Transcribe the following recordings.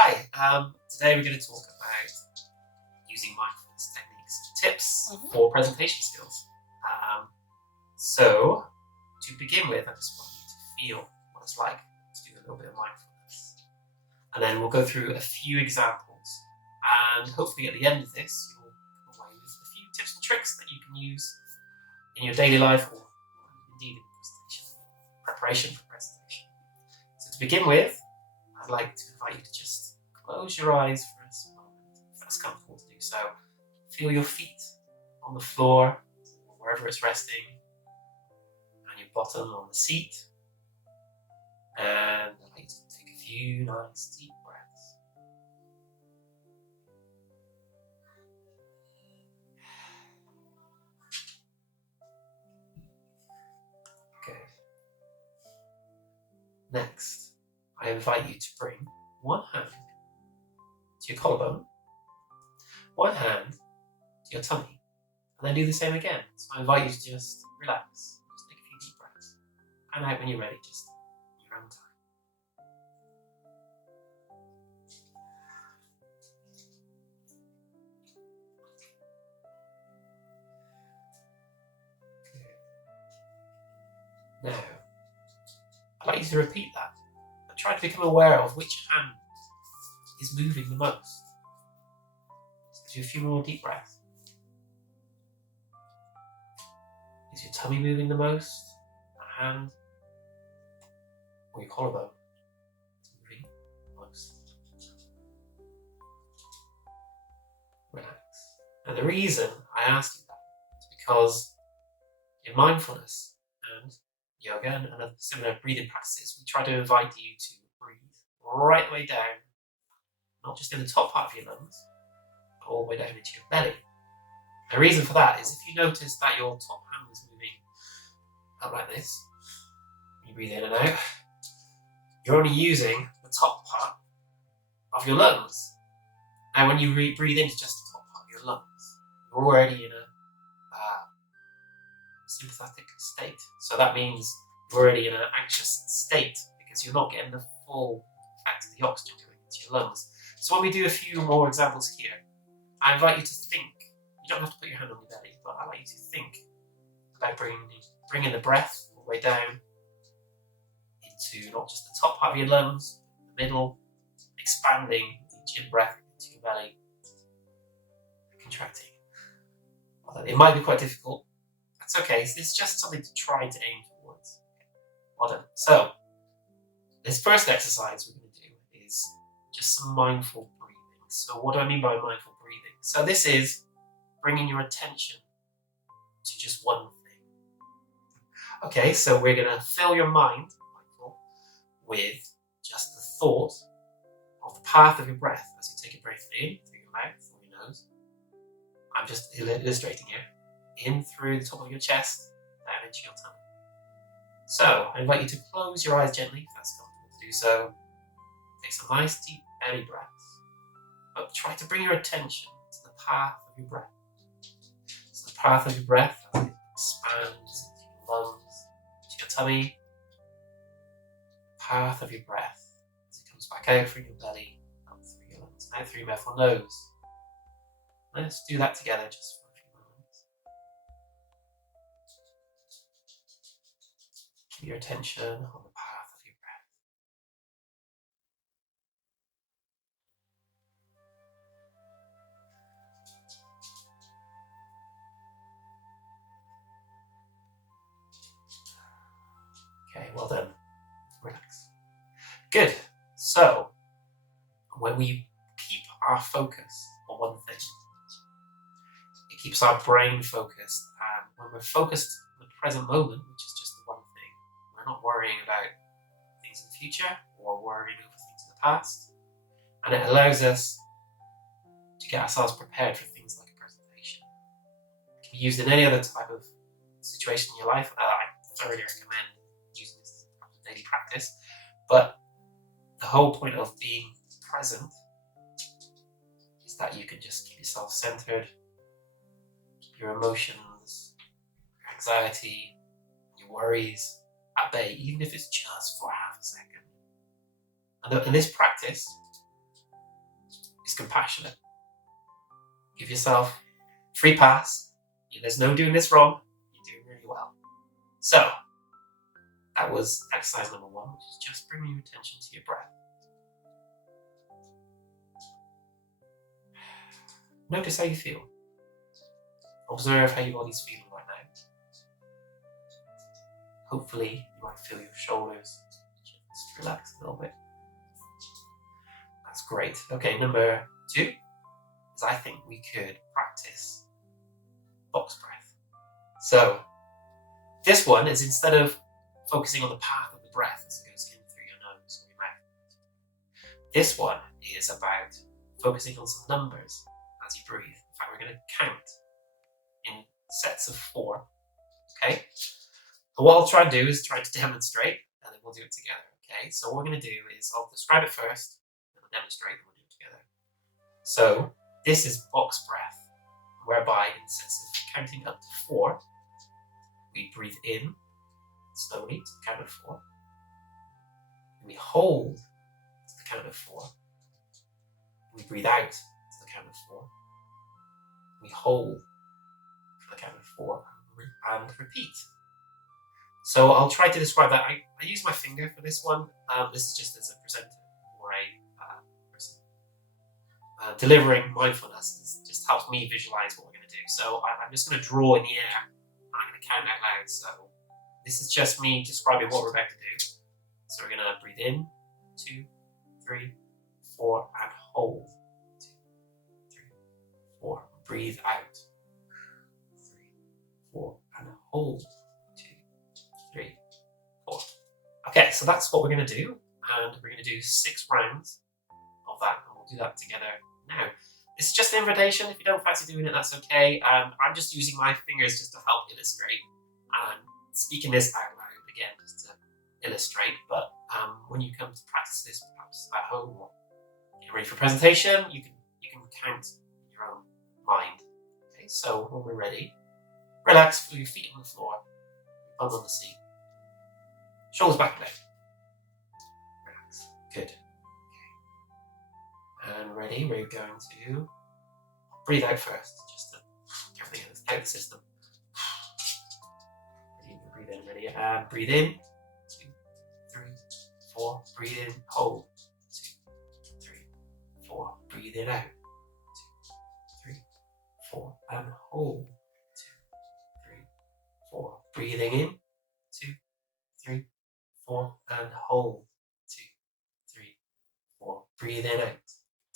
Hi, today we're going to talk about using mindfulness techniques and tips for presentation skills. So, to begin with, I just want you to feel what it's like to do a little bit of mindfulness. And then we'll go through a few examples. And hopefully at the end of this, you'll come away with a few tips and tricks that you can use in your daily life or indeed in preparation for presentation. So to begin with, I'd like to invite you to just close your eyes for a moment, if that's comfortable to do so. Feel your feet on the floor, or wherever it's resting, and your bottom on the seat. And I'd like you to take a few nice deep breaths. Good. Next, I invite you to bring one hand to your collarbone, one hand to your tummy, and then do the same again. So I invite you to just relax, just take a few deep breaths, and out when you're ready, just your own time. Good. Now, I'd like you to repeat that, but try to become aware of which hand is moving the most. So do a few more deep breaths. Is your tummy moving the most? The hand? Or your collarbone moving the most? Relax. And the reason I asked you that is because in mindfulness and yoga and other similar breathing practices, we try to invite you to breathe right the way down, not just in the top part of your lungs, but all the way down into your belly. The reason for that is if you notice that your top hand is moving up like this, when you breathe in and out, you're only using the top part of your lungs. Now when you breathe into just the top part of your lungs, you're already in a sympathetic state. So that means you're already in an anxious state because you're not getting the full effect of the oxygen going into your lungs. So when we do a few more examples here, I invite you to think. You don't have to put your hand on your belly, but I like you to think about bringing the breath all the way down into not just the top part of your lungs, but the middle, expanding each in-breath into your belly, contracting. It might be quite difficult. That's okay. It's just something to try to aim towards. Well done. So, this first exercise we're going to do is just some mindful breathing. So what do I mean by mindful breathing? So this is bringing your attention to just one thing. Okay, so we're going to fill your mind with just the thought of the path of your breath as you take a breath in through your mouth or your nose. I'm just illustrating here. In through the top of your chest, down into your tummy. So, I invite you to close your eyes gently, if that's comfortable to do so. Take some nice deep belly breaths, but try to bring your attention to the path of your breath. So the path of your breath as it expands into your lungs, into your tummy. The path of your breath as it comes back out through your belly, up through your lungs, out through your mouth or nose. Let's do that together just for a few moments. Keep your attention on the path of your breath. Okay, well done. Relax. Good. So, when we keep our focus on one thing, it keeps our brain focused. And when we're focused on the present moment, which is just the one thing, we're not worrying about things in the future or worrying over things in the past. And it allows us to get ourselves prepared for things like a presentation. It can be used in any other type of situation in your life. I thoroughly recommend using this as a daily practice. But the whole point of being present is that you can just keep yourself centered, keep your emotions, your anxiety, your worries at bay, even if it's just for half a second. And in this practice, is compassionate. Give yourself free pass. There's no doing this wrong. You're doing really well. So, that was exercise number 1, which is just bringing your attention to your breath. Notice how you feel. Observe how your body's feeling right now. Hopefully, you might feel your shoulders just relax a little bit. That's great. Okay, number 2 is I think we could practice box breath. So, this one is instead of focusing on the path of the breath as it goes in through your nose or your mouth, this one is about focusing on some numbers as you breathe. In fact, we're going to count in sets of 4. Okay? But what I'll try and do is try to demonstrate, and then we'll do it together. Okay? So what we're going to do is I'll describe it first, then I'll demonstrate, and we'll do it together. So this is box breath, whereby in sets of counting up to 4, we breathe in slowly to the count of 4. We hold to the count of 4. We breathe out to the count of 4. We hold for the count of 4 and repeat. So I'll try to describe that. I use my finger for this one. This is just as a presenter or a person delivering mindfulness. It just helps me visualize what we're going to do. So I'm just going to draw in the air. I'm going to count out loud. So this is just me describing what we're about to do. So we're going to breathe in, 2, 3, 4, and hold. 2, 3, 4. Breathe out. 3, 4, and hold. 2, 3, 4. Okay, so that's what we're going to do. And we're going to do 6 rounds of that. And we'll do that together now. It's just an invitation. If you don't fancy doing it, that's okay. I'm just using my fingers just to help illustrate. And I'm speaking this out loud again just to illustrate. But when you come to practice this, perhaps at home or get ready for presentation, you can count in your own mind. Okay, so when we're ready, relax, put your feet on the floor, bum on the seat, shoulders back a bit. Relax. Good. And ready, we're going to breathe out first, just to get everything out of the system. Breathe in, ready, and breathe in. 2, 3, 4, breathe in, hold. 2, 3, 4, breathe it out. 2, 3, 4, and hold. 2, 3, 4, breathing in. 2, 3, 4, and hold. 2, 3, 4, breathing out.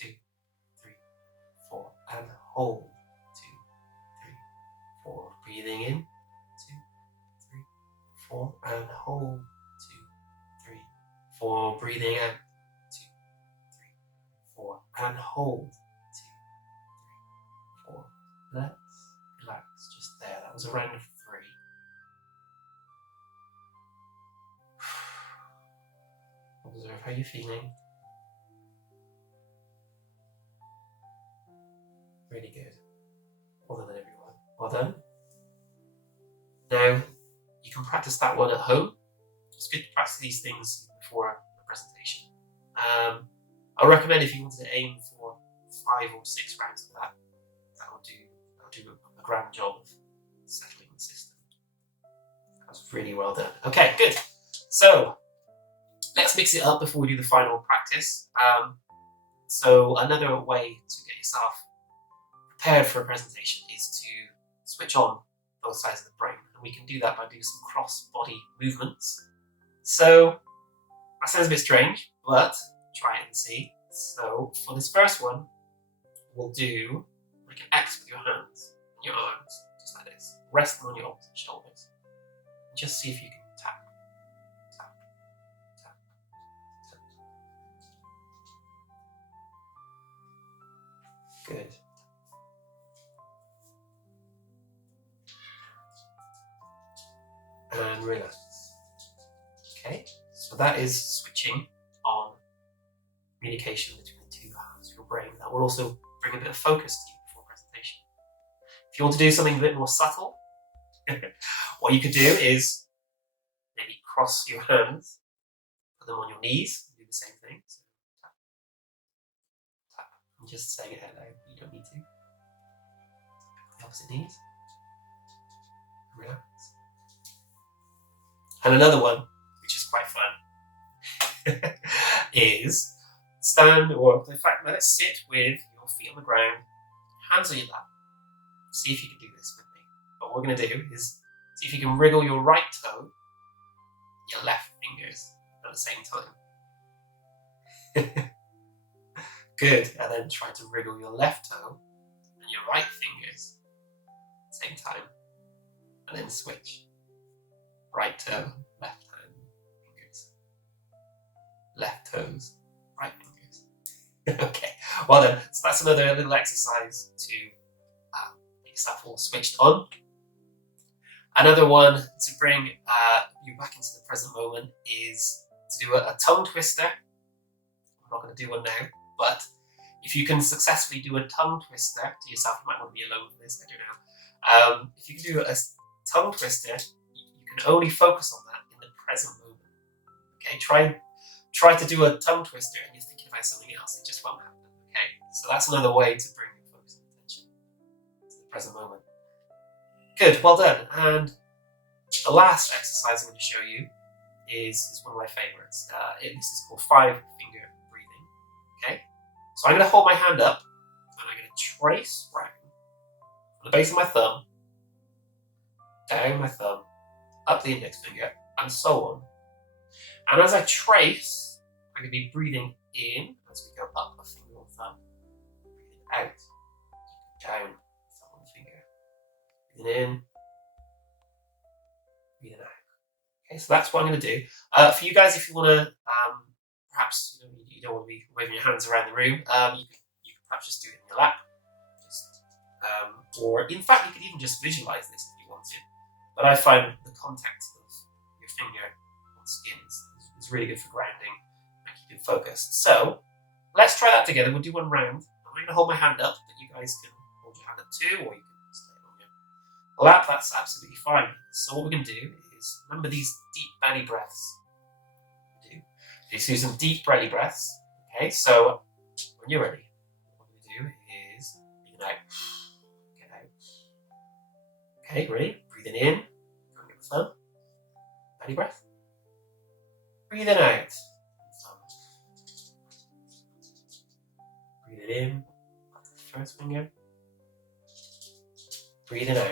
2, 3, 4, and hold. 2, 3, 4, breathing in. 2, 3, 4, and hold. 2, 3, 4, breathing out. 2, 3, 4, and hold. 2, 3, 4. Let's relax just there. That was a round of 3. Observe how you're feeling. Really good. Well done, everyone. Well done. Now, you can practice that one at home. It's good to practice these things before a presentation. I recommend if you wanted to aim for 5 or 6 rounds of that, that'll do a grand job of settling the system. That was really well done. Okay, good. So, let's mix it up before we do the final practice. So another way to get yourself prepared for a presentation is to switch on both sides of the brain. And we can do that by doing some cross-body movements. So, that sounds a bit strange, but try it and see. So, for this first one, we'll do like an X with your hands and your arms, just like this. Rest them on your opposite shoulders. And just see if you can tap, tap, tap, tap. Good. And relax. Okay, so that is switching on communication between the 2 halves of your brain. That will also bring a bit of focus to you before presentation. If you want to do something a bit more subtle, what you could do is maybe cross your hands, put them on your knees, and do the same thing. So tap, tap. I'm just saying it out loud. You don't need to. The opposite knees. Relax. And another one, which is quite fun, is stand, or in fact, let's sit with your feet on the ground, hands on your lap. See if you can do this with me. But what we're going to do is see if you can wriggle your right toe, your left fingers at the same time. Good. And then try to wriggle your left toe and your right fingers at the same time. And then switch. Right toe, left hand, fingers. Left toes, right fingers. Okay. Well then, so that's another little exercise to get yourself all switched on. Another one to bring you back into the present moment is to do a tongue twister. I'm not going to do one now, but if you can successfully do a tongue twister to yourself, you might want to be alone for this, I don't know. If you can do a tongue twister, you can only focus on that in the present moment. Okay, try to do a tongue twister and you're thinking about something else, it just won't happen. Okay, so that's another way to bring your focus and attention to the present moment. Good, well done. And the last exercise I'm going to show you is one of my favorites. This is called 5-finger breathing. Okay, so I'm going to hold my hand up and I'm going to trace round from the base of my thumb, down my thumb, up the index finger, and so on. And as I trace, I'm going to be breathing in as we go up a finger or thumb, breathing out, down, thumb on the finger, breathing in, breathing out. Okay, so that's what I'm going to do. For you guys, if you want to, perhaps you don't want to be waving your hands around the room, you can perhaps just do it in your lap, or in fact, you could even just visualize this if you wanted. But I find the contact of your finger on skin is really good for grounding and keeping focused. So let's try that together. We'll do one round. I'm going to hold my hand up, but you guys can hold your hand up too, or you can stay on your lap. That's absolutely fine. So what we're going to do is remember these deep belly breaths. Just do some deep belly breaths. Okay, so when you're ready, what we're going to do is breathe out, get out. Okay, great. Breathing in, going with the thumb, belly breath. Breathing out, thumb. Breathing in, first finger. Breathing out.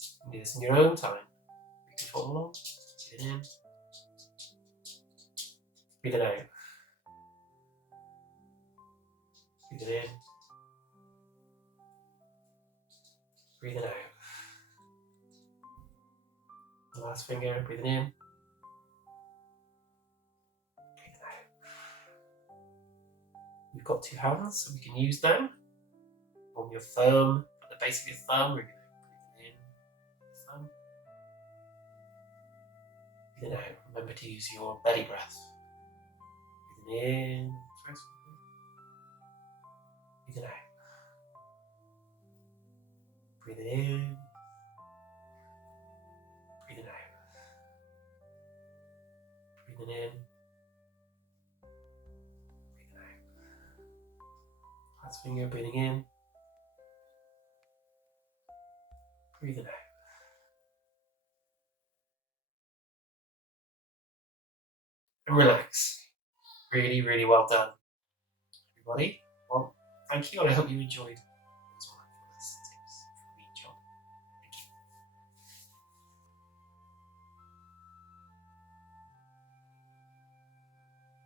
You can do this in your own time. You can follow along. Breathing in. Breathing out. Breathing in. Breathing out. The last finger, breathing in. Breathing out. You've got 2 hands, so we can use them. On your thumb, at the base of your thumb, we're going to breathe in. Thumb. Breathing out. Remember to use your belly breath. Breathing in, first finger. Breathing out. Breathing in. Breathing out. Breathing in. Breathing out. Last finger, breathing in. Breathing out. And relax. Really, really well done, everybody. Well, thank you, and I hope you enjoyed